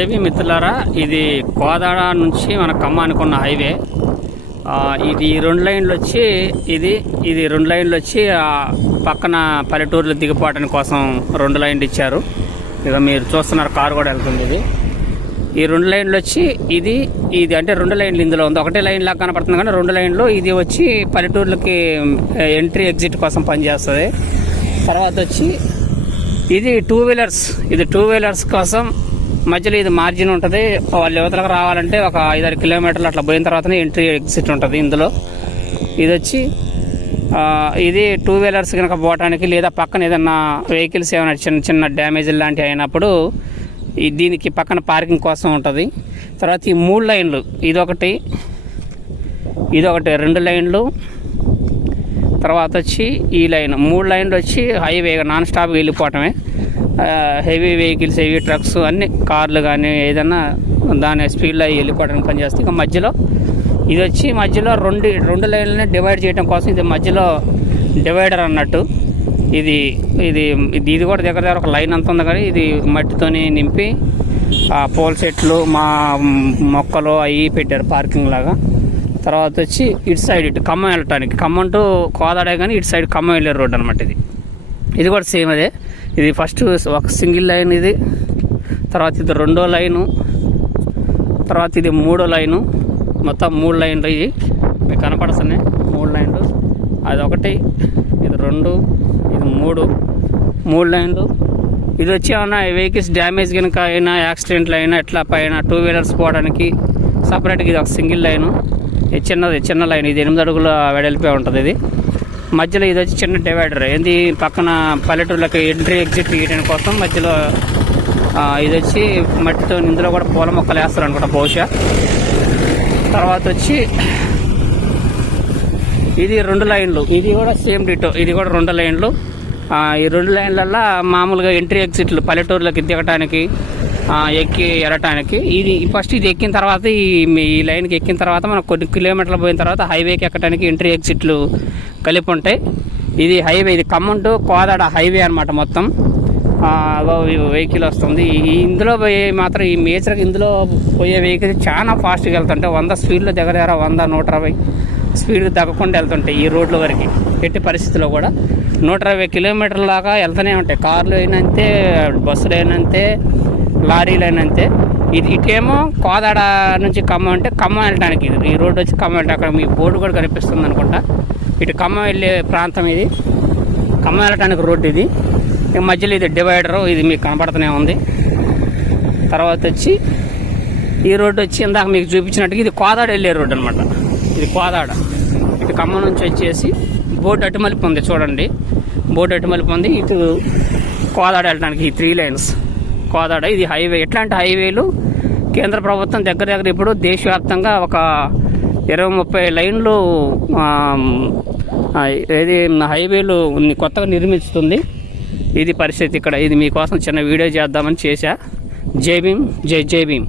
JB మిత్రులారా, ఇది కోదాడ నుంచి మన ఖమ్మానికి ఉన్న హైవే. ఇది 2 లైన్లు వచ్చి ఇది 2 లైన్లు వచ్చి పక్కన పల్లెటూరులు దిగిపోవడానికి కోసం 2 లైన్లు ఇచ్చారు. ఇక మీరు చూస్తున్నారు, కారు కూడా వెళ్తుంది. ఈ 2 లైన్లు వచ్చి ఇది అంటే 2 లైన్లు ఇందులో ఉంది. ఒకటే లైన్ లాగా కనపడుతుంది కానీ 2 లైన్లు. ఇది వచ్చి పల్లెటూర్లకి ఎంట్రీ ఎగ్జిట్ కోసం పనిచేస్తుంది. తర్వాత వచ్చి ఇది 2 వీలర్స్. ఇది 2 వీలర్స్ కోసం మధ్యలో ఇది మార్జిన్ ఉంటుంది. వాళ్ళు యువతలకు రావాలంటే ఒక 5-6 కిలోమీటర్లు అట్లా పోయిన తర్వాతనే ఎంట్రీ ఎగ్జిట్ ఉంటుంది ఇందులో. ఇది వచ్చి ఇది 2 వీలర్స్ కనుక పోవటానికి, లేదా పక్కన ఏదన్నా వెహికల్స్ ఏమైనా చిన్న డ్యామేజ్ లాంటివి అయినప్పుడు దీనికి పక్కన పార్కింగ్ కోసం ఉంటుంది. తర్వాత ఈ 3 లైన్లు, ఇదొకటి 2 లైన్లు. తర్వాత వచ్చి ఈ లైన్ 3 లైన్లు వచ్చి హైవే నాన్ స్టాప్ వెళ్ళిపోవటమే. హెవీ వెహికల్స్, హెవీ ట్రక్స్ అన్ని కార్లు కానీ ఏదన్నా దాని స్పీడ్లో వెళ్ళిపోవడానికి పనిచేస్తాయి. ఇక మధ్యలో ఇది వచ్చి మధ్యలో 2 లైన్లని డివైడ్ చేయడం కోసం ఇది మధ్యలో డివైడర్ అన్నట్టు. ఇది కూడా దగ్గర ఒక లైన్ అంత ఉంది కానీ ఇది మట్టితోని నింపి పోల్ సెట్లు, మా మొక్కలు అవి పెట్టారు పార్కింగ్ లాగా. తర్వాత వచ్చి ఇటు సైడ్ ఇటు ఖమ్మం వెళ్ళటానికి, ఖమ్మం టు కోదాడే కానీ ఇటు సైడ్ ఖమ్మం వెళ్ళే రోడ్ అనమాట. ఇది కూడా సేమ్ అదే. ఇది ఫస్ట్ ఒక సింగిల్ లైన్, ఇది తర్వాత ఇది 2వ లైను, తర్వాత ఇది 3వ లైను. మొత్తం 3 లైన్లు ఇవి మీకు కనపడుతున్నాయి. 3 లైన్లు, అది 1, ఇది 2, ఇది 3 లైన్లు. ఇది వచ్చి ఏమన్నా వెహికల్స్ డ్యామేజ్ కనుక అయినా, యాక్సిడెంట్లు అయినా, ఇట్లా పైన 2 వీలర్స్ పోవడానికి సపరేట్గా ఇది ఒక సింగిల్ లైను. ఇది చిన్న లైన్. ఇది 8 అడుగుల వెడల్పే ఉంటుంది. ఇది మధ్యలో ఇది వచ్చి చిన్న డివైడర్. ఏంది పక్కన పల్లెటూర్లకి ఎంట్రీ ఎగ్జిట్ తీయడానికి కోసం మధ్యలో ఇది వచ్చి మట్టితో ఇందులో కూడా పూల మొక్కలు వేస్తారు అనుకుంటా బహుశా. తర్వాత వచ్చి ఇది 2 లైన్లు. ఇది కూడా సేమ్ డిటో. ఇది కూడా 2 లైన్లు. ఈ 2 లైన్లల్లో మామూలుగా ఎంట్రీ ఎగ్జిట్లు పల్లెటూర్లకి దిగటానికి, ఎక్కి వెళ్ళటానికి. ఇది ఫస్ట్ ఇది ఎక్కిన తర్వాత ఈ లైన్కి ఎక్కిన తర్వాత మనం కొన్ని కిలోమీటర్లు పోయిన తర్వాత హైవేకి ఎక్కడానికి ఎంట్రీ ఎగ్జిట్లు కలిపి ఉంటాయి. ఇది హైవే, ఇది ఖమ్మం టు కోదాడ హైవే అనమాట. మొత్తం వెహికల్ వస్తుంది. ఇందులో పోయే మాత్రం ఈ మేజర్గా ఇందులో పోయే వెహికల్ చాలా ఫాస్ట్గా వెళ్తుంటాయి. 100 స్పీడ్లో దగ్గర 100-120 స్పీడ్కి తగ్గకుండా వెళ్తుంటాయి ఈ రోడ్ల వరకు. ఎట్టి పరిస్థితుల్లో కూడా 120 కిలోమీటర్ల దాకా వెళ్తూనే ఉంటాయి. కార్లు అయినంతే, బస్సులు అయినంతే, లారీలు అయినంతే. ఇటేమో కోదాడ నుంచి ఖమ్మం అంటే ఖమ్మం వెళ్ళడానికి ఈ రోడ్డు వచ్చి ఖమ్మం వెళ్ళి అక్కడ మీ బోర్డు కూడా కనిపిస్తుంది అనుకుంటా. ఇటు ఖమ్మం వెళ్ళే ప్రాంతం ఇది. ఖమ్మం వెళ్ళటానికి రోడ్డు ఇది. మధ్యలో ఇది డివైడరు, ఇది మీకు కనపడుతూనే ఉంది. తర్వాత వచ్చి ఈ రోడ్డు వచ్చి ఇందాక మీకు చూపించినట్టుగా ఇది కోదాడ వెళ్ళే రోడ్డు అనమాట. ఇది కోదాడ. ఇటు ఖమ్మం నుంచి వచ్చేసి బోర్డు అటుమలిపి ఉంది చూడండి. బోర్డు అటుమలిపి ఉంది. ఇటు కోదాడ వెళ్ళడానికి ఈ 3 లైన్స్ కోదాడ. ఇది హైవే. ఎట్లాంటి హైవేలు కేంద్ర ప్రభుత్వం దగ్గర ఇప్పుడు దేశవ్యాప్తంగా ఒక 20-30 లైన్లు ఏది హైవేలు కొత్తగా నిర్మిస్తుంది. ఇది పరిస్థితి ఇక్కడ. ఇది మీకోసం చిన్న వీడియో చేద్దామని చేశా. జై భీమ్, జై భీమ్.